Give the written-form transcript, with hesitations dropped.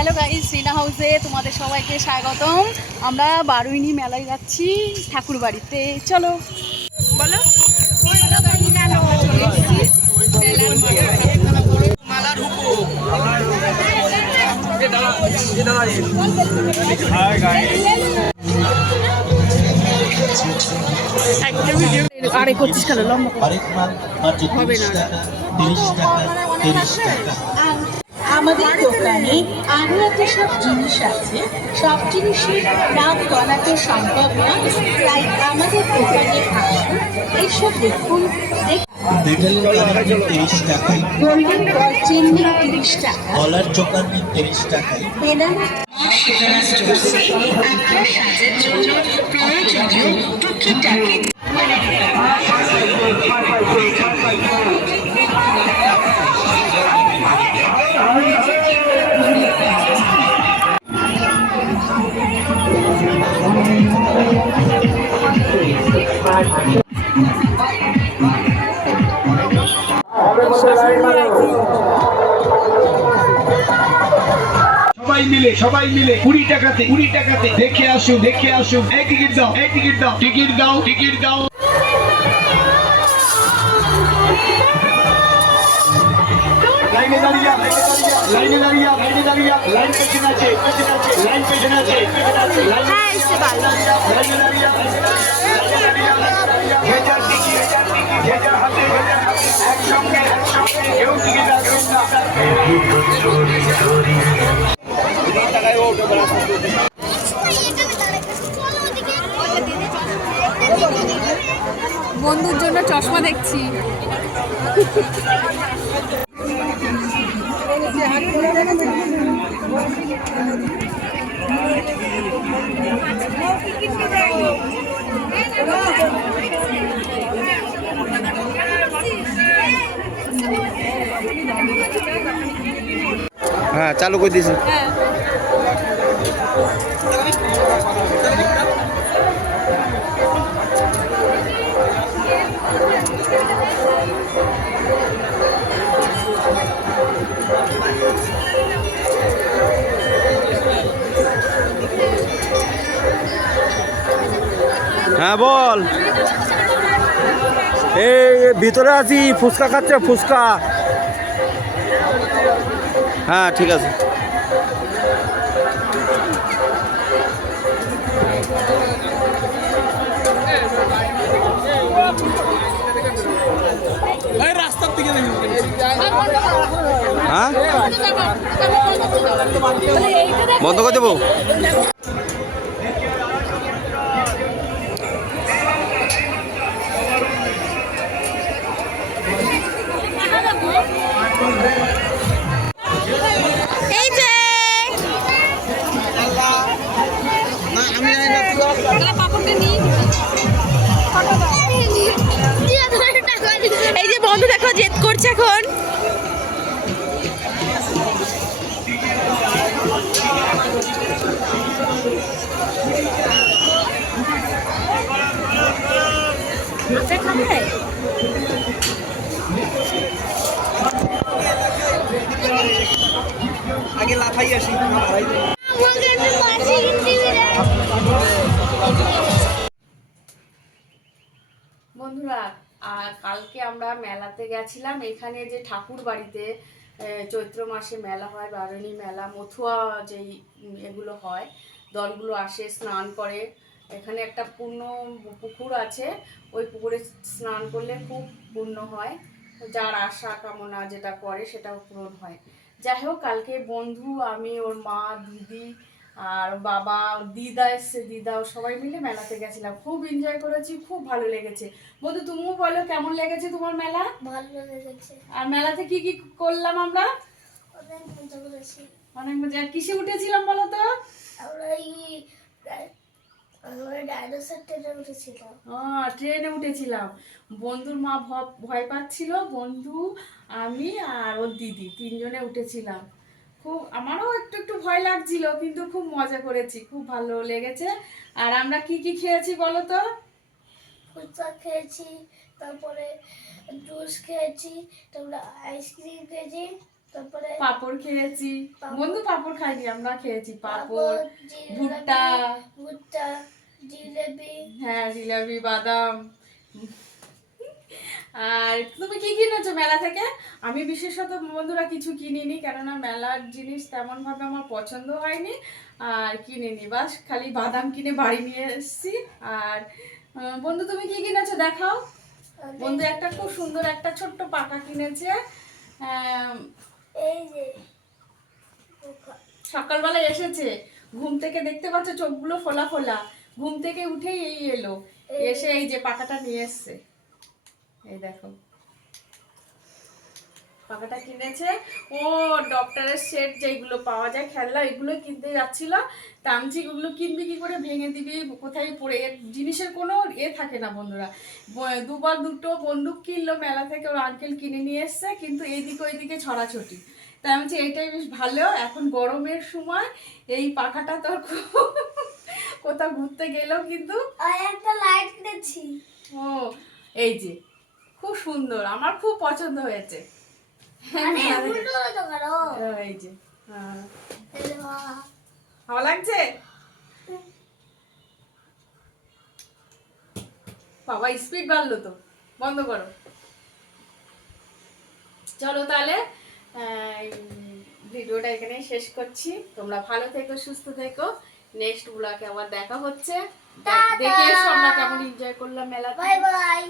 Hello guys, রিনা হাউসে তোমাদের সবাইকে স্বাগতম। আমরা বারুইনি মেলায় যাচ্ছি ঠাকুর বাড়িতে। চলো বলো। আরে করছিস কেন? লম্বা হবে না। আমাদের দোকানে আরো এত সব জিনিস আছে, সব জিনিসের দাম বলা তো সম্ভব না, তাই আমাদের দোকানে আসুন, এইসব দেখুন। গোল্ডেন চিংড়ি 30 টাকা, কলার চোকার 30 টাকায়, বেদানা আপনার সাজের জন্য প্রয়োজনীয় টুকিটাকি সবাই মিলে 20 টাকাতে দেখে আসুন এই টিকিট দাও লাইনে দাঁড়িয়ে লাইন পেছনে আছে একসঙ্গে কেউ টিকিট আসবেন না। বন্ধুর জন্য চশমা দেখছি। হ্যাঁ চালু করে দিয়েছি। হ্যাঁ বল। এই ভিতরে আছি, ফুচকা খাচ্ছে ফুচকা। হ্যাঁ ঠিক আছে। রাস্তার দিকে হ্যাঁ বন্ধ করে দেবো। এই যে বন্ধু দেখো জেদ করছে এখন। আগে লাফাই আসি। বন্ধুরা, আর কালকে আমরা মেলাতে গেছিলাম। এখানে যে ঠাকুর বাড়িতে চৈত্র মাসে মেলা হয়, বারুইনি মেলা, মথুয়া যেই এগুলো হয়, দলগুলো আসে, স্নান করে। এখানে একটা পূর্ণ পুকুর আছে, ওই পুকুরে স্নান করলে খুব পুণ্য হয়, যার আশা কামনা যেটা করে সেটাও পূরণ হয়। যাই হোক, কালকে বন্ধু, আমি, ওর মা, দিদি আর বাবা, দিদা এসছে, দিদাও সবাই মিলে মেলাতে গেছিলাম। খুব এনজয় করেছি, খুব ভালো লেগেছে। বন্ধু তুমিও বলো কেমন লেগেছে তোমার মেলা? ভালো লেগেছে। আর মেলাতে কি কি করলাম আমরা? অনেক মজা করেছি। অনেক মজা। কিসে উঠেছিলাম বলো তো? আমরা ডাইনোসর ট্রেনে উঠেছিলাম। ট্রেনে উঠেছিলাম। বন্ধুর মা ভয় পাচ্ছিল, বন্ধু, আমি আর ওর দিদি তিনজনে উঠেছিলাম। খুব আমারও একটু ভয় লাগছিল, কিন্তু খুব মজা করেছি, খুব ভালো লেগেছে। আর আমরা কি কি খেয়েছি বলো তো? ফুচকা খেয়েছি, তারপরে জুস খেয়েছি, তারপরে আইসক্রিম খেয়েছি, তারপরে পাপড় খেয়েছি। পাঁপড়। বন্ধু পাপড় খাইনি, আমরা খেয়েছি পাপড়, জিলাপি, ভুট্টা, ভুট্টা, জিলেবি। হ্যাঁ জিলাপি, বাদাম। আর তুমি কি কিনেছো মেলা থেকে? আমি বিশেষত বন্ধুরা কিছু কিনিনি, কেননা মেলার জিনিস তেমন ভাবে আমার পছন্দ হয়নি, আর কিনিনি। বাস খালি বাদাম কিনে বাড়ি নিয়ে এসেছি। আর বন্ধু তুমি কি কিনেছো দেখাও। বন্ধু একটা খুব সুন্দর একটা ছোট্ট পাকা কিনেছে। এই যে সকালবেলা এসেছে ঘুম থেকে, দেখতে পাচ্ছ চোখগুলো ফোলা ফোলা, ঘুম থেকে উঠেই এই এলো, এসে এই যে পাকাটা নিয়ে এসছে। এই দেখো পাকাটা কিনেছে। ও ডক্টরের সেট যেগুলো পাওয়া যায় খেলনা, এগুলো কিনতে যাচ্ছিল। টামচি ওগুলো কিনবি কি করে, ভেঙে দিবি, কোথায় পড়ে, এর জিনিসের কোনো থাকে না বন্ধুরা। দুবার দুটো বন্দুক কিনলো মেলা থেকে, ওর আঙ্কেল কিনে নিয়ে এসছে, কিন্তু এইদিকে ওইদিকে ছড়াছড়ি। তাই আমি বলছি এইটাই বেশ ভালো, এখন গরমের সময় এই পাখাটা তোর কোথাও ঘুরতে গেলেও কিন্তু। আর একটা লাইট কিনেছি। ও এই যে খুব সুন্দর, আমার খুব পছন্দ হয়েছে। আরে উল্টো তো করো। এই যে হ্যাঁ, এই যে বাবা। ভালো লাগছে বাবা, স্পিড বাড়লো তো, বন্ধ করো। চলো তাহলে ভিডিওটা এখানেই শেষ করছি। তোমরা ভালো থেকো, সুস্থ থেকো। নেক্সট ব্লগে আবার দেখা হচ্ছে। দেখে এসো আমরা কেমন এনজয় করলাম মেলাতে। Bye bye.